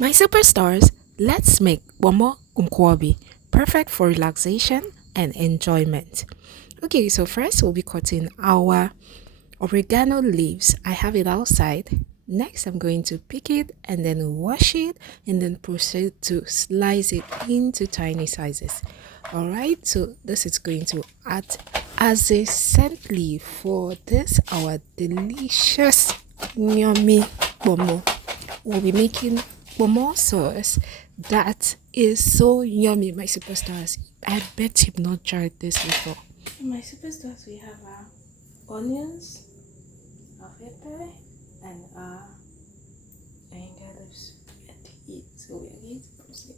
My superstars, let's make kpomo nkwobi, perfect for relaxation and enjoyment. Okay, so first we'll be cutting our oregano leaves. I have it outside. Next, I'm going to pick it and then wash it and then proceed to slice it into tiny sizes. All right, so this is going to act as a scent leaf for this our delicious yummy kpomo. We'll be making kpomo sauce that is so yummy, my superstars. I bet you've not tried this before. In my superstars, we have our onions, our pepper, and our olives at eat. So we are going to proceed.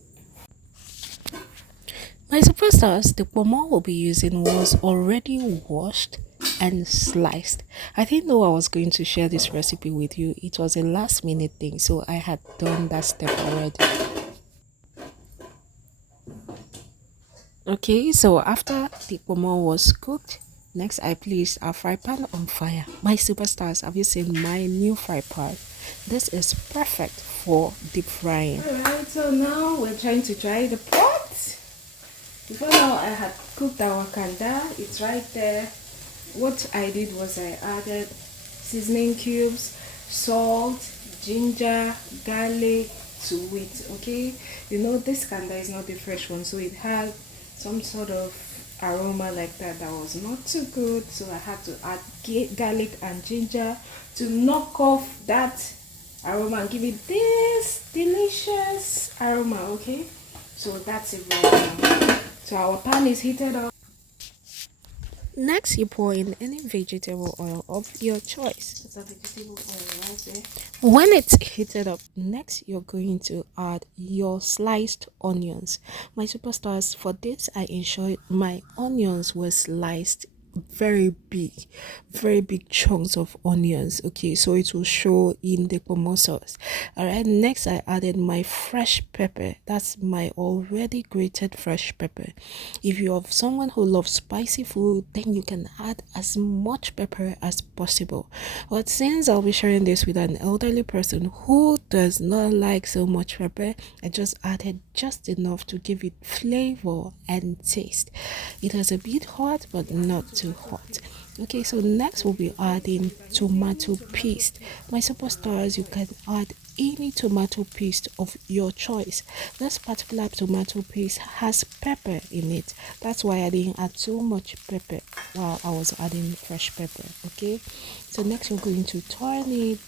My superstars, the kpomo we'll be using was already washed and sliced. I didn't know I was going to share this recipe with you. It was a last minute thing, so I had done that step already. Okay, so after the kpomo was cooked, next I placed a fry pan on fire. My superstars, have you seen my new fry pan? This is perfect for deep frying. Alright, so now we're trying to dry the pot. Before now, I had cooked our kanda. It's right there. What I did was I added seasoning cubes, salt, ginger, garlic to it. Okay, you know this kanda is not the fresh one, so it had some sort of aroma like that was not too good. So I had to add garlic and ginger to knock off that aroma and give it this delicious aroma. Okay, so that's it right now. So our pan is heated up. Next, you pour in any vegetable oil of your choice. It's a vegetable oil right there. When it's heated up, next you're going to add your sliced onions. My superstars, for this, I ensured my onions were sliced very big, very big chunks of onions. Okay, so it will show in the kpomo sauce. All right, next I added my fresh pepper. That's my already grated fresh pepper. If you are someone who loves spicy food, then you can add as much pepper as possible. But since I'll be sharing this with an elderly person who does not like so much pepper, I just added just enough to give it flavor and taste. It was a bit hot, but not too hot. Okay, so next we'll be adding tomato paste. My superstars, you can add any tomato paste of your choice. This particular tomato paste has pepper in it. That's why I didn't add too much pepper while I was adding fresh pepper. Okay, so next we're going to turn it.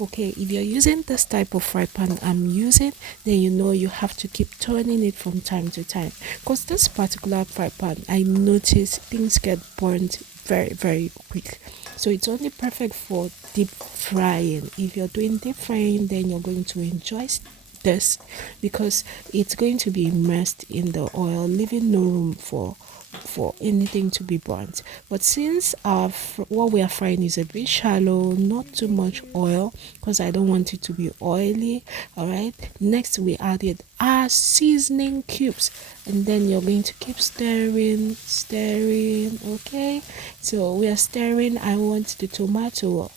Okay, if you're using this type of fry pan I'm using, then you know you have to keep turning it from time to time, because this particular fry pan I notice things get burnt very quick. So it's only perfect for deep frying. If you're doing deep frying, then you're going to enjoy this, because it's going to be immersed in the oil, leaving no room for anything to be burnt. But since what we are frying is a bit shallow, not too much oil, because I don't want it to be oily. All right, next we added our seasoning cubes, and then you're going to keep stirring. Okay, so we are stirring. I want the tomato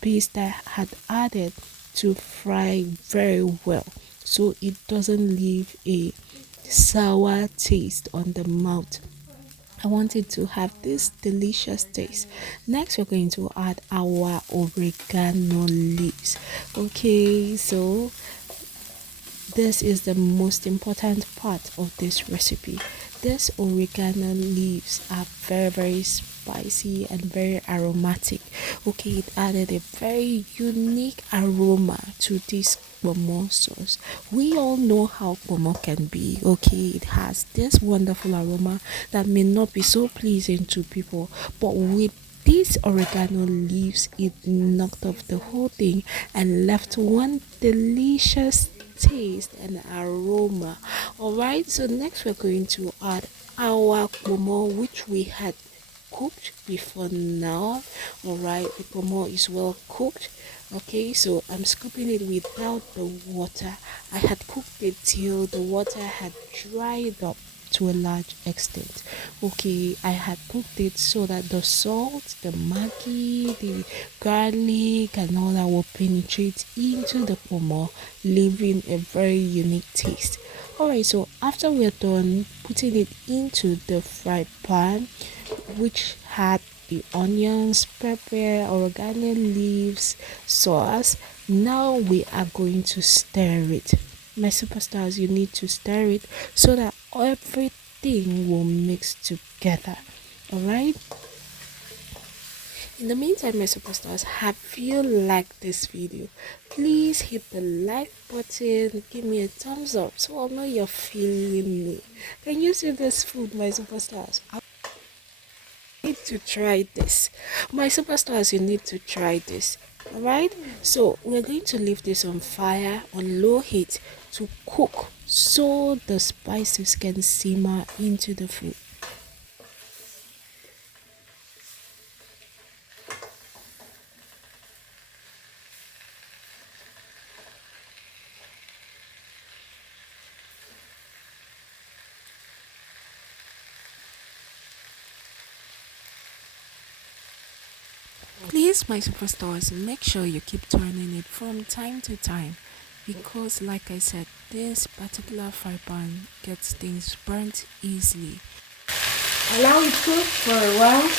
paste that I had added to fry very well, so it doesn't leave a sour taste on the mouth. I want it to have this delicious taste. Next, we're going to add our oregano leaves. Okay, so this is the most important part of this recipe. These oregano leaves are very spicy and very aromatic. Okay, it added a very unique aroma to this kpomo sauce. We all know how kpomo can be. Okay, it has this wonderful aroma that may not be so pleasing to people, but with these oregano leaves, it knocked off the whole thing and left one delicious taste and aroma. Alright, so next we're going to add our kpomo, which we had cooked before now. Alright, the kpomo is well cooked. Okay, so I'm scooping it without the water. I had cooked it till the water had dried up. to a large extent. Okay, I had cooked it so that the salt, the maggi, the garlic, and all that will penetrate into the kpomo, leaving a very unique taste. Alright, so after we're done putting it into the fry pan, which had the onions, pepper, oregano leaves, sauce. Now we are going to stir it. My superstars, you need to stir it so that everything will mix together. Alright? In the meantime, my superstars, have you liked this video? Please hit the like button, give me a thumbs up so I'll know you're feeling me. Can you see this food, my superstars? Need to try this. My superstars, you need to try this. Alright, so we're going to leave this on fire on low heat to cook so the spices can simmer into the food. Please, my superstars, make sure you keep turning it from time to time because, like I said, this particular fry pan gets things burnt easily. Allow it cook for a while.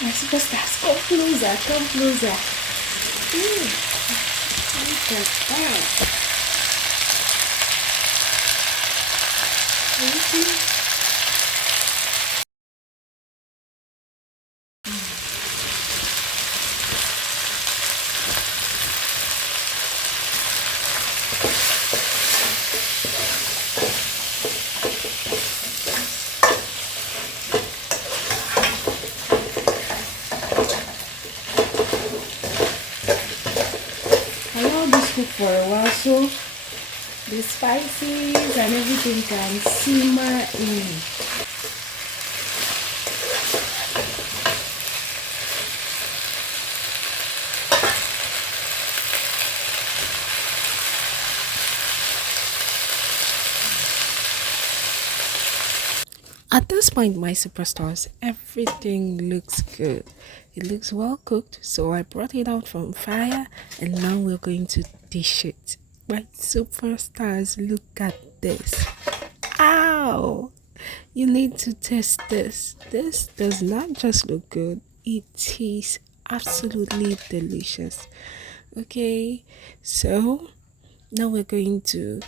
My superstars, come closer, come closer. Look at that. Allow this cook for a while so the spices and everything can simmer in. At this point, my superstars, everything looks good. It looks well cooked, so I brought it out from fire and now we're going to dish it. My superstars, look at this. Ow! You need to taste this. This does not just look good, it tastes absolutely delicious. Okay, so now we're going to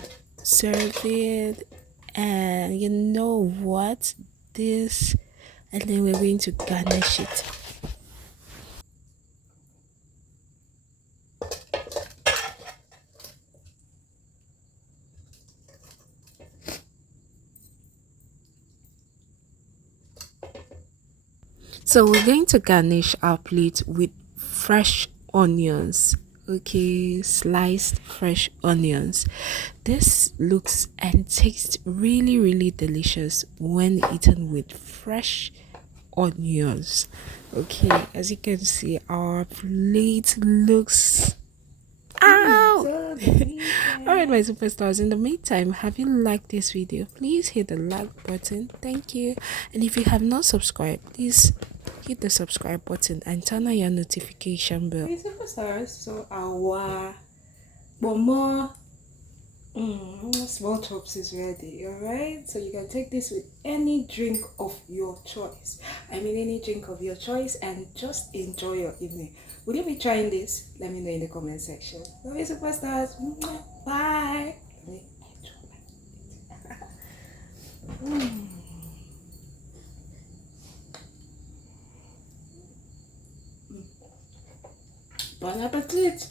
serve it, and you know what? This, and then we're going to garnish it. So we're going to garnish our plate with fresh onions. Okay, sliced fresh onions. This looks and tastes really delicious when eaten with fresh onions. Okay, as you can see, our plate looks. Ow! Alright, my superstars, in the meantime, have you liked this video? Please hit the like button. Thank you. And if you have not subscribed, please hit the subscribe button and turn on your notification bell. My superstars, so our kpomo small chops is ready. Alright, so you can take this with any drink of your choice. I mean, any drink of your choice, and just enjoy your evening. Will you be trying this? Let me know in the comment section. Love you, superstars. Bye. Bon appetit.